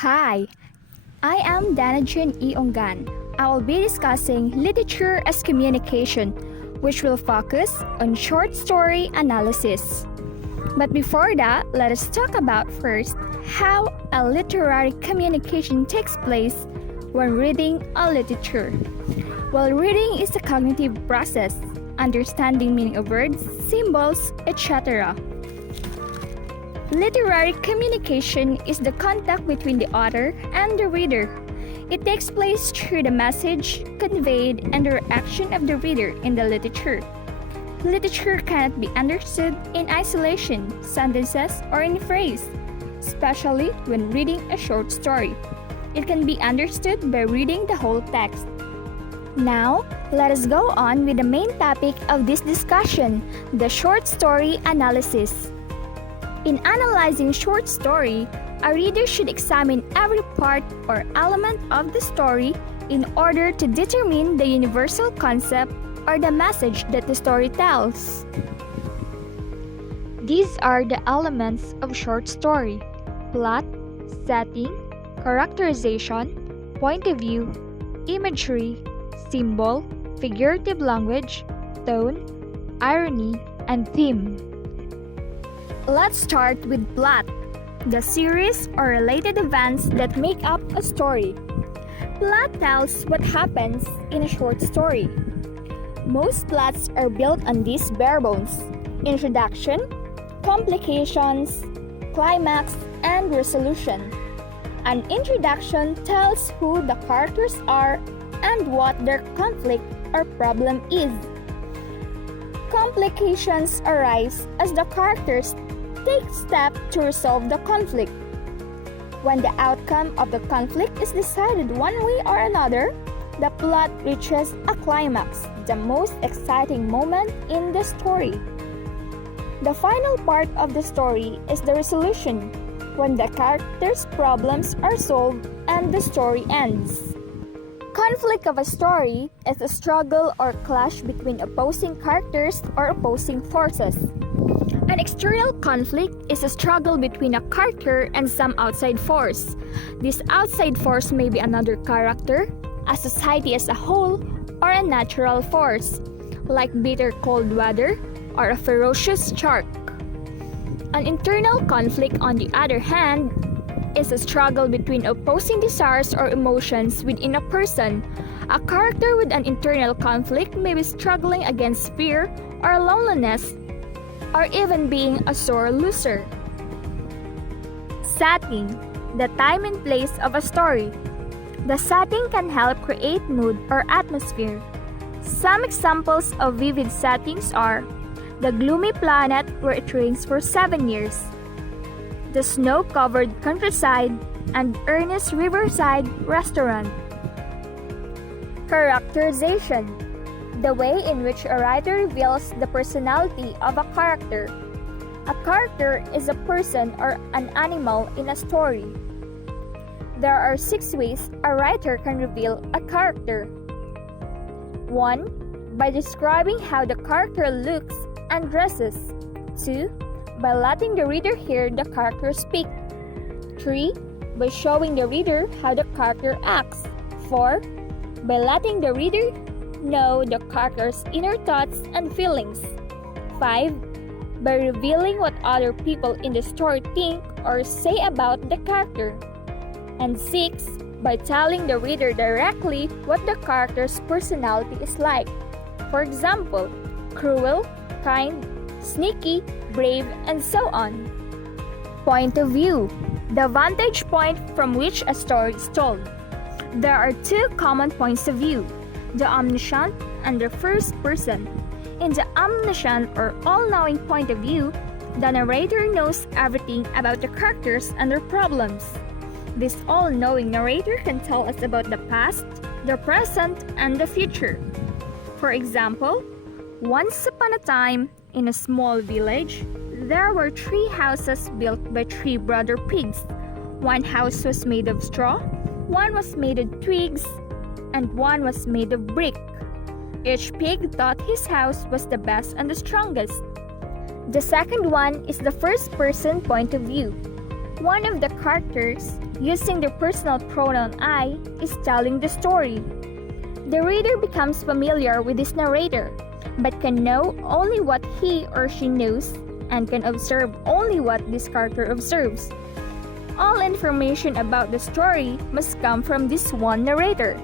Hi, I am Danajin Onggan. I will be discussing literature as communication, which will focus on short story analysis. But before that, let us talk about first how a literary communication takes place when reading a literature. Well, reading is a cognitive process, understanding meaning of words, symbols, etc. Literary communication is the contact between the author and the reader. It takes place through the message conveyed and the reaction of the reader in the literature. Literature cannot be understood in isolation, sentences, or in phrase, especially when reading a short story. It can be understood by reading the whole text. Now, let us go on with the main topic of this discussion, the short story analysis. In analyzing short story, a reader should examine every part or element of the story in order to determine the universal concept or the message that the story tells. These are the elements of short story: plot, setting, characterization, point of view, imagery, symbol, figurative language, tone, irony, and theme. Let's start with plot, the series or related events that make up a story. Plot tells what happens in a short story. Most plots are built on these bare bones: introduction, complications, climax, and resolution. An introduction tells who the characters are and what their conflict or problem is. Complications arise as the characters take steps to resolve the conflict. When the outcome of the conflict is decided one way or another, the plot reaches a climax, the most exciting moment in the story. The final part of the story is the resolution, when the characters' problems are solved and the story ends. Conflict of a story is a struggle or clash between opposing characters or opposing forces. An external conflict is a struggle between a character and some outside force. This outside force may be another character, a society as a whole, or a natural force, like bitter cold weather or a ferocious shark. An internal conflict, on the other hand, is a struggle between opposing desires or emotions within a person. A character with an internal conflict may be struggling against fear or loneliness, or even being a sore loser. Setting, the time and place of a story. The setting can help create mood or atmosphere. Some examples of vivid settings are the gloomy planet where it rains for 7 years, the snow-covered countryside, and Ernest's riverside restaurant. Characterization, the way in which a writer reveals the personality of a character. A character is a person or an animal in a story. There are 6 ways a writer can reveal a character. 1. By describing how the character looks and dresses. 2. By letting the reader hear the character speak. 3. By showing the reader how the character acts. 4. By letting the reader know the character's inner thoughts and feelings. 5. By revealing what other people in the story think or say about the character. And 6. By telling the reader directly what the character's personality is like. For example, cruel, kind, sneaky, brave, and so on. Point of view, the vantage point from which a story is told. There are 2 common points of view: the omniscient and the first person. In the omniscient or all-knowing point of view, the narrator knows everything about the characters and their problems. This all-knowing narrator can tell us about the past, the present, and the future. For example, once upon a time, in a small village, there were 3 houses built by 3 brother pigs. One house was made of straw, one was made of twigs, and one was made of brick. Each pig thought his house was the best and the strongest. The second one is the first person point of view. One of the characters, using the personal pronoun I, is telling the story. The reader becomes familiar with this narrator, but can know only what he or she knows and can observe only what this character observes. All information about the story must come from this one narrator.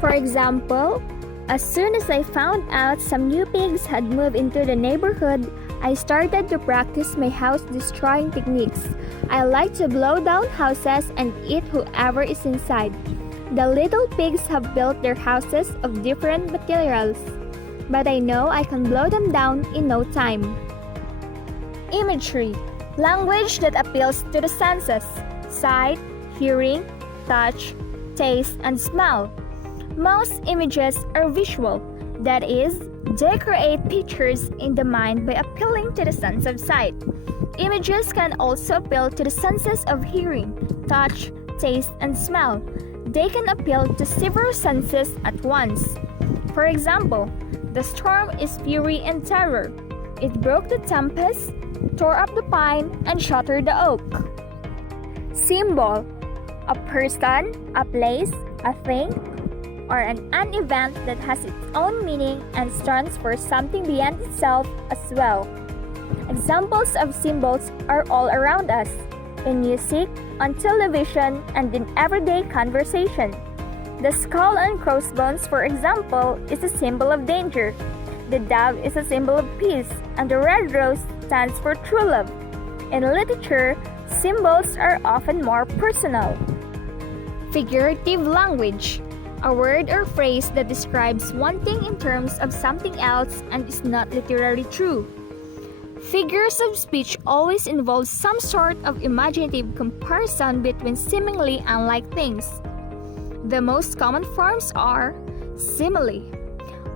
For example, as soon as I found out some new pigs had moved into the neighborhood, I started to practice my house destroying techniques. I like to blow down houses and eat whoever is inside. The little pigs have built their houses of different materials, but I know I can blow them down in no time. Imagery, language that appeals to the senses: sight, hearing, touch, taste, and smell. Most images are visual, that is, they create pictures in the mind by appealing to the sense of sight. Images can also appeal to the senses of hearing, touch, taste, and smell. They can appeal to several senses at once. For example, the storm is fury and terror. It broke the tempest, tore up the pine, and shattered the oak. Symbol, a person, a place, a thing, or an event that has its own meaning and stands for something beyond itself as well. Examples of symbols are all around us, in music, on television, and in everyday conversation. The skull and crossbones, for example, is a symbol of danger. The dove is a symbol of peace, and the red rose stands for true love. In literature, symbols are often more personal. Figurative language, a word or phrase that describes one thing in terms of something else and is not literally true. Figures of speech always involve some sort of imaginative comparison between seemingly unlike things. The most common forms are simile,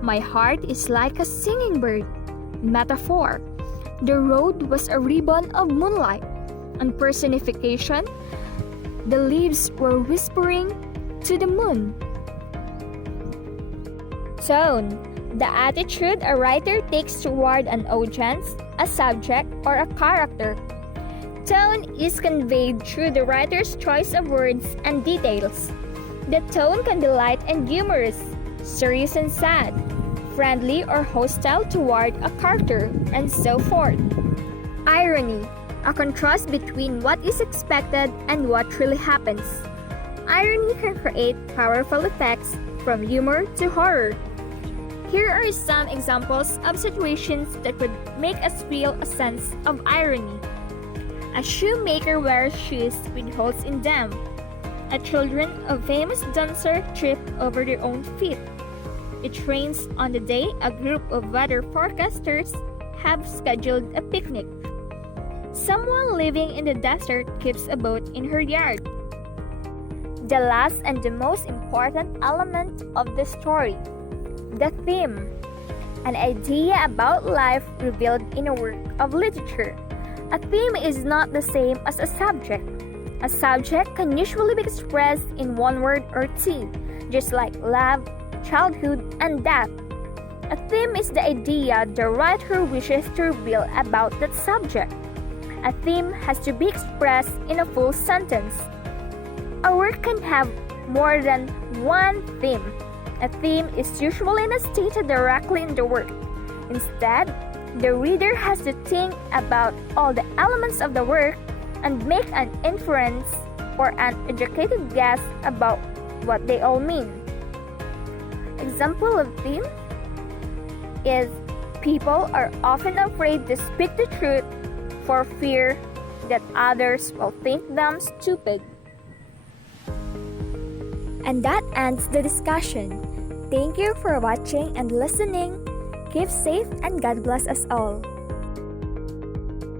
my heart is like a singing bird; metaphor, the road was a ribbon of moonlight; and personification, the leaves were whispering to the moon. Tone, the attitude a writer takes toward an audience, a subject, or a character. Tone is conveyed through the writer's choice of words and details. The tone can be light and humorous, serious and sad, friendly or hostile toward a character, and so forth. Irony, a contrast between what is expected and what really happens. Irony can create powerful effects from humor to horror. Here are some examples of situations that would make us feel a sense of irony. A shoemaker wears shoes with holes in them. A children of famous dancer trip over their own feet. It rains on the day a group of weather forecasters have scheduled a picnic. Someone living in the desert keeps a boat in her yard. The last and the most important element of the story, the theme, an idea about life revealed in a work of literature. A theme is not the same as a subject. A subject can usually be expressed in one word or two, just like love, childhood, and death. A theme is the idea the writer wishes to reveal about that subject. A theme has to be expressed in a full sentence. A work can have more than one theme. A theme is usually not stated directly in the work. Instead, the reader has to think about all the elements of the work and make an inference or an educated guess about what they all mean. Example of theme is people are often afraid to speak the truth for fear that others will think them stupid. And that ends the discussion. Thank you for watching and listening. Keep safe and God bless us all.